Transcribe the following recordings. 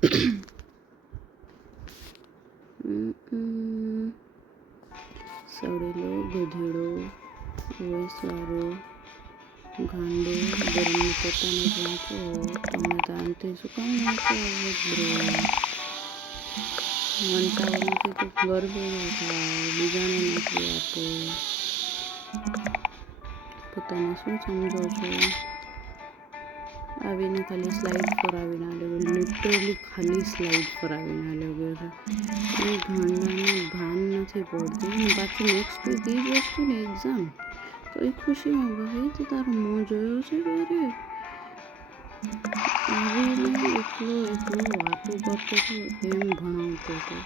સડેલો ગધેડો વૈસારો ગાંડો ગરમની પોતાને જ વાંચો તમે તો આનથી શું કામ વાંચો બ્રો મનતાઓથી તો ગર્વ થાય બીજાને નોકરી આપો પોતાને શું સમજો છો આવીને ખાલી સ્લાઇડ પર આવીને આલ્યો લિટરલી ખાલી સ્લાઇડ પર આવીને આલ્યો ગયો છે એ ગાંડાને ભાન નથી પડતું અને પાછી નેક્સ્ટ વીક એ જ વસ્તુની એક્ઝામ તો એ ખુશીમાં ભાઈ તો તારો મોં જોયો છે ક્યારે આવીને એટલો વાતો કરતો હતો એમ ભણાવતો હતો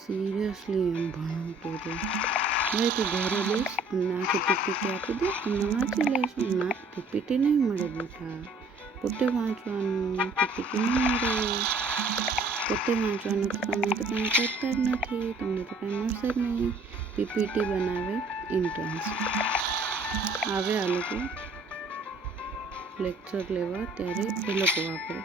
સિરિયસલી એમ ભણાવતો હતો ભાઈ તું ઘરે બેસ અમને આખી પીપીટી આપી દે અમને વાંચી લઈશું ના પીપીટી નહીં મળે બેટા પોતે વાંચવાનું પીપીટી નહીં મળે પોતે વાંચવાનું તો તમે તો કંઈ કરતા જ નથી તમને તો કંઈ મળશે જ નહીં પીપીટી બનાવે ઇન્ટર્ન્સ આવે આ લોકો લેક્ચર લેવા ત્યારે એ લોકો વાપરે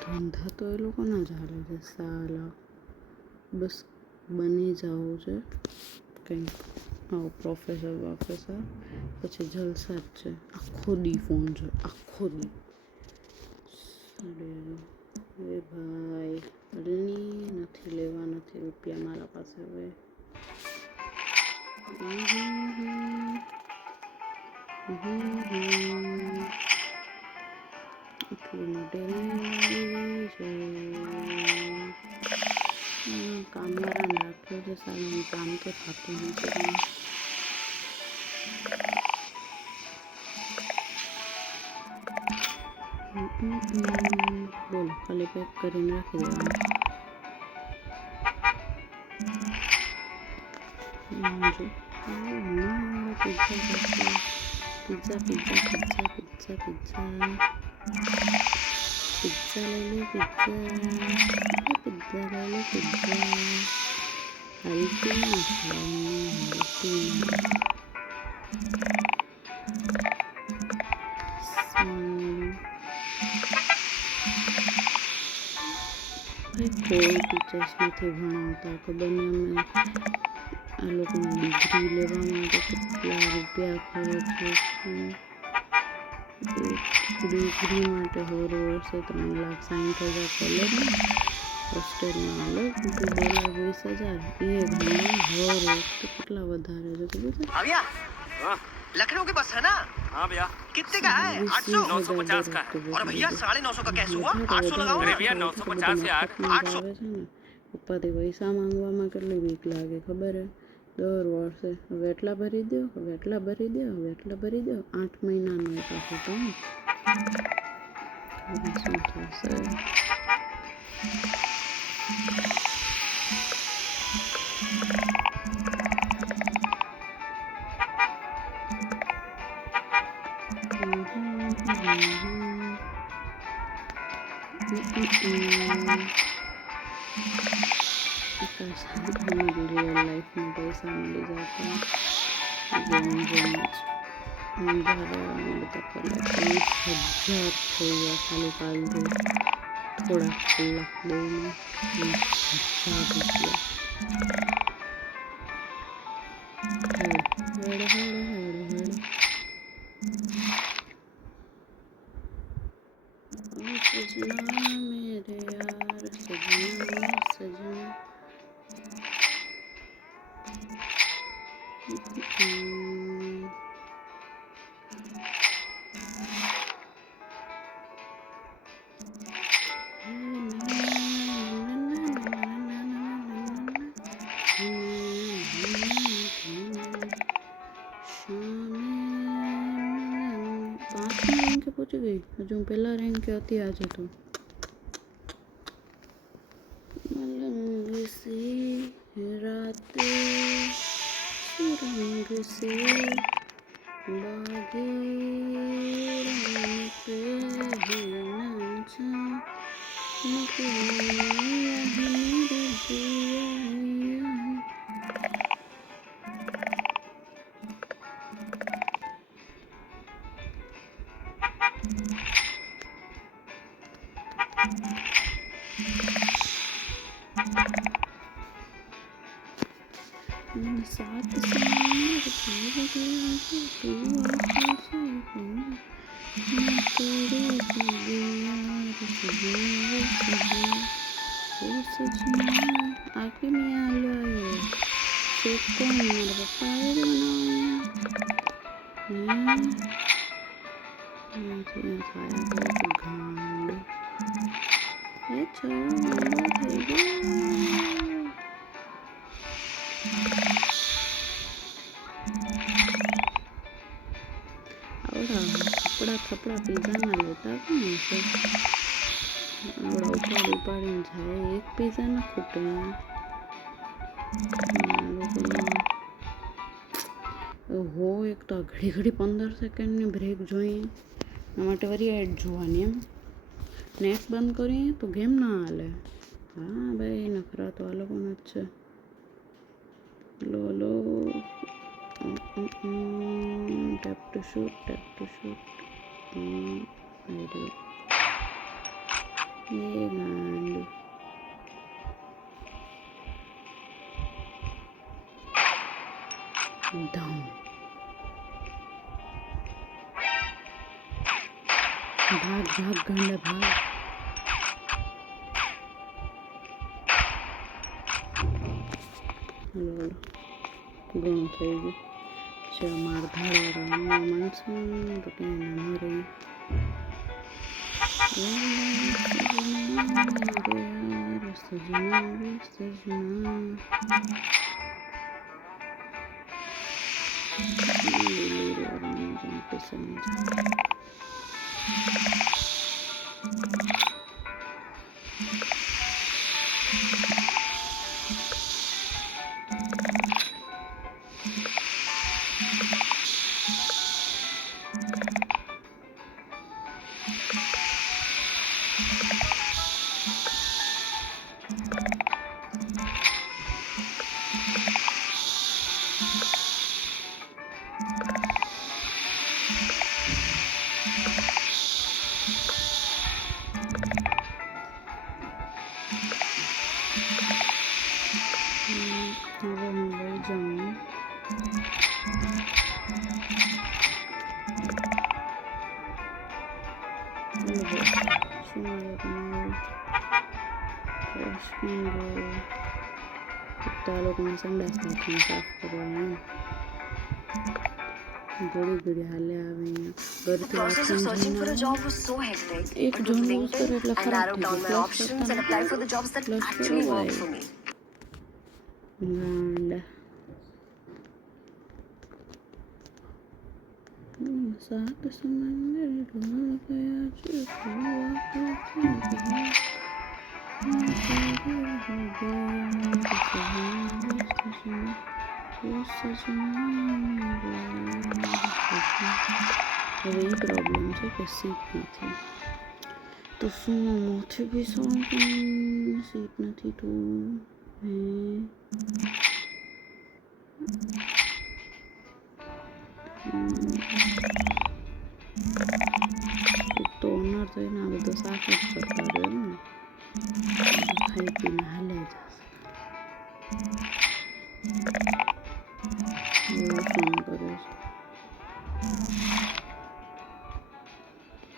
ધંધા તો એ લોકોના જ હાલે છે સાલા બસ બની જવું છે કંઈક આવો પ્રોફેસર પછી જલસા જ છે આખો દી ફોન છે આખો દી અરે ભાઈ નથી લેવા નથી રૂપિયા મારા પાસે હવે એટલું મોટી આવી છે કામવાળાને રાખ્યો છે સારું કામ તો થતું નથી બોલો ખાલી પેક કરીને રાખી દેવાનું પિઝા લઈ લો પિઝા કોઈ ટીચર્સ નથી ભણાવતા ખબર નહીં આ લોકોને ડિગ્રી લેવા માટે કેટલા રૂપિયા ખર્ચે છે ડિગ્રી માટે હર વર્ષે 3,60,000 કોલેજમાં હોસ્ટેલમાં અલગ 2,20,000 એ ભણવા હર વખતે કેટલા વધારે છે ખબર છે लखनऊ की बस है ना हाँ भैया कितने का है 800 950 का है और भैया 950 का कैसे हुआ 800 लगाओ अरे भैया 950 यार 800 પપ્પાથી પૈસા માંગવામાં કેટલી બીક લાગે ખબર હે દર વર્ષે હવે એટલા ભરી દો 8 મહિનાનો એક આખો તો શું થશે રિયલ લાઈફમાં પૈસા મળી જતા જેમ બધા કલાક 20,000 થઈ ગયા ખાલી કાલથી થોડાક કલાક દઈને 20,000 રૂપિયા सजना मेरे यार सजना પહોંચી ગઈ હજુ પહેલા રેન્ક હતી આજે તો રંગ સે રાતે રંગ સે બાગે રંગ पे नाचा सात समंदर पार गया जो तू आके से मैं तेरे बगैर सजना सजना ओ सजना आके मैं आलो आयो शेख कौन हमारे पप्पा आए थे बनाओ मुझे खाया करो तो घांड એ છોરો ગાંડો થઈ ગયો આવડા કપડા થપડા પીઝાના લેતા કોણ હશે આવડા ઉપાડીને જાય એક પીઝા ના ખૂટે હો એક તો ઘડી ઘડી 15 સેકન્ડની બ્રેક જોઈએ એના માટે વરી એડ જોવાની એમ નેટ બંધ કરીએ તો ગેમ ના હાલે હા ભાઈ નખરા તો આ લોકોના જ છે લો લો ટેપ ટુ શૂટ એ ગાંડું ધમ ભાગ ભાગ ગાંડા ભાગ હલો ઘણું થઈ ગયું છે માર ધાડા માણસો તો ક્યાં ના મરે સજના હવે હું લઈ જાઉં શું આવે તમારું તો આ લોકોને સંડાસ નાખીને સાફ કરવાનું ઘડી ઘડી હાલે આવે અહીંયા ઘરથી એક જોન યુઝ કરે એટલે ખરાબ થઈ ગયું પ્લસ કરવાય ગાંડા સાત સમંદર ઢોળ ગયા છે હવે એ પ્રોબ્લેમ છે કે સીટ નથી તો શું મોથી બી શું સીટ નથી તો તો ઓનર થઈને આ બધો સાફ જ કરતા રહે ને ખાઈ પીને હાલે જશે ફોન કરે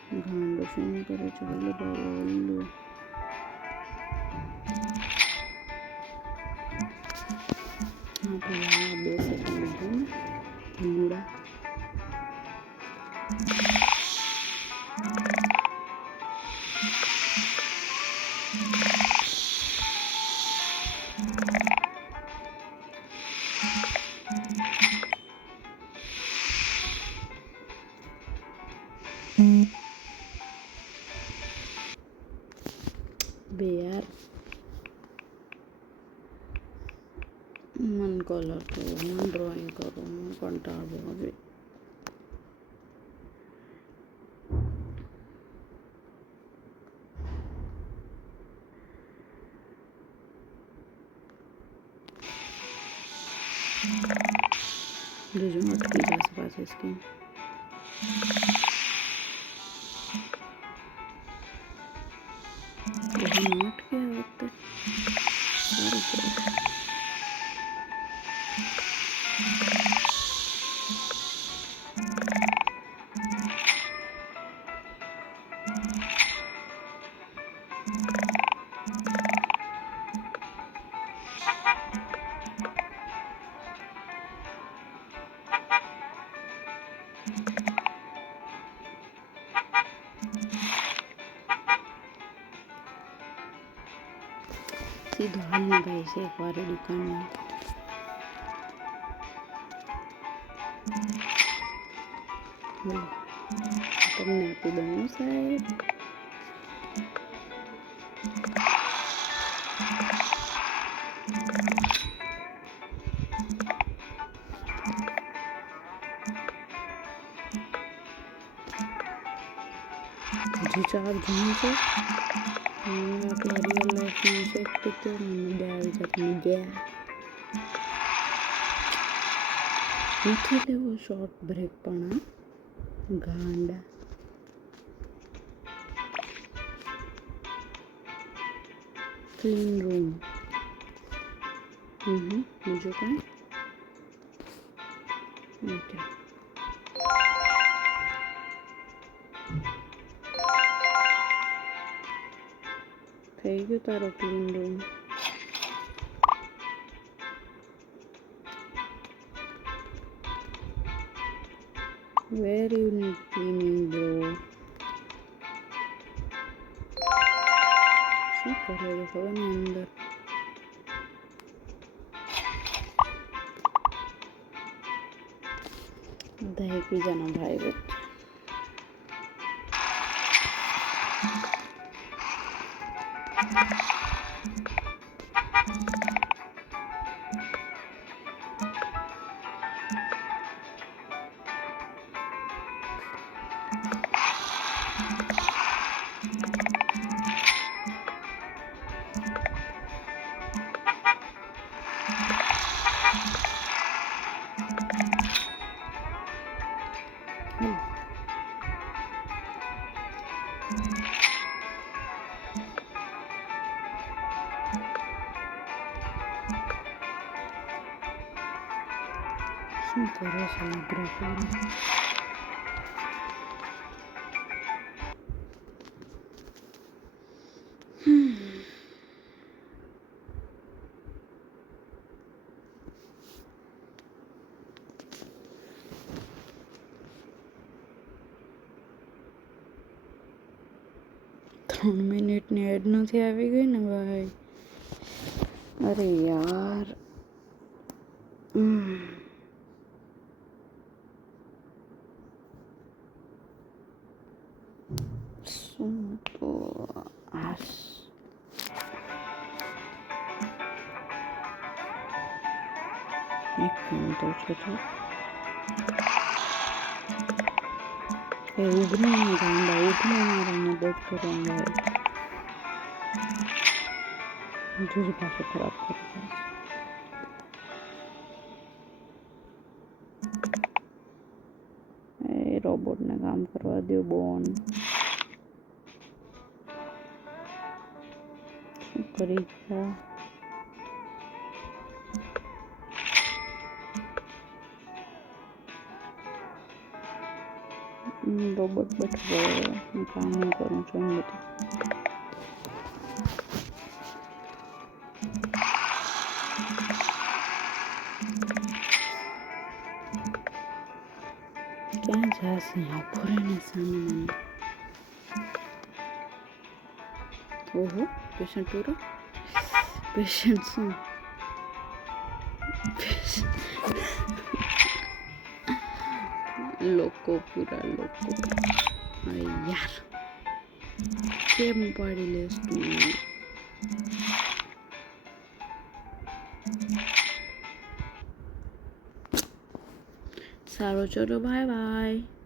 છે ગાંડો ફોન કરે છે ઓલું ભાઈ ઓલું હા ભાઈ આ 2 સેકન્ડ છે ને ભૂંગળા બે યાર મન કલર કરો મન ડ્રોઈંગ કરો મન કંટાળો હવે જોજો અટકી જશે પાછી સ્કીન ના અટકે આ વખતે. સારું કહેવાય. સીધો હાલને ભાઈ છે એકવાર દુકાનમાં. તમને આપી દઉં સાહેબ. હજુ 4 જણ છે. આપણા રિયલ લાઈફમાં શેક પીતો મજા આવી જતી મજા. નથી લેવો શોર્ટ બ્રેક પણ ગાંડા. Clean room. બીજું કાંઈ ઓકે. થઈ ગયું તારો clean room. Where you need cleaning bro. શું કરે છે ખબર ને અંદર. બધા એકબીજાના ભાઈ વચ્ચે. શું કરે છે ગ્રાફિક. ત્રણ મિનિટની એડ નથી આવી ગઈ ને ભાઈ. અરે યાર. શું તો આસ. એક કામ તો છે તો એ ઉઘને ગાંડા ઉઘને મારા મદદ કરો ભાઈ. જુદી પાસે ખરાબ કરી એ રોબોટને કામ કરવા દો બોન. શું કરી ગયા. રોબોટ બેઠો હું કામ નહીં કરું છું એમ બધું. ક્યાં જશે આખોને સામે મને. ઓહો પેશન્ટ પૂરો. પેશન્ટ શું લોકો પૂરા લોકો. અરે યાર કેમ ઉપાડી લેસ તું. સારો ચલો બાય બાય.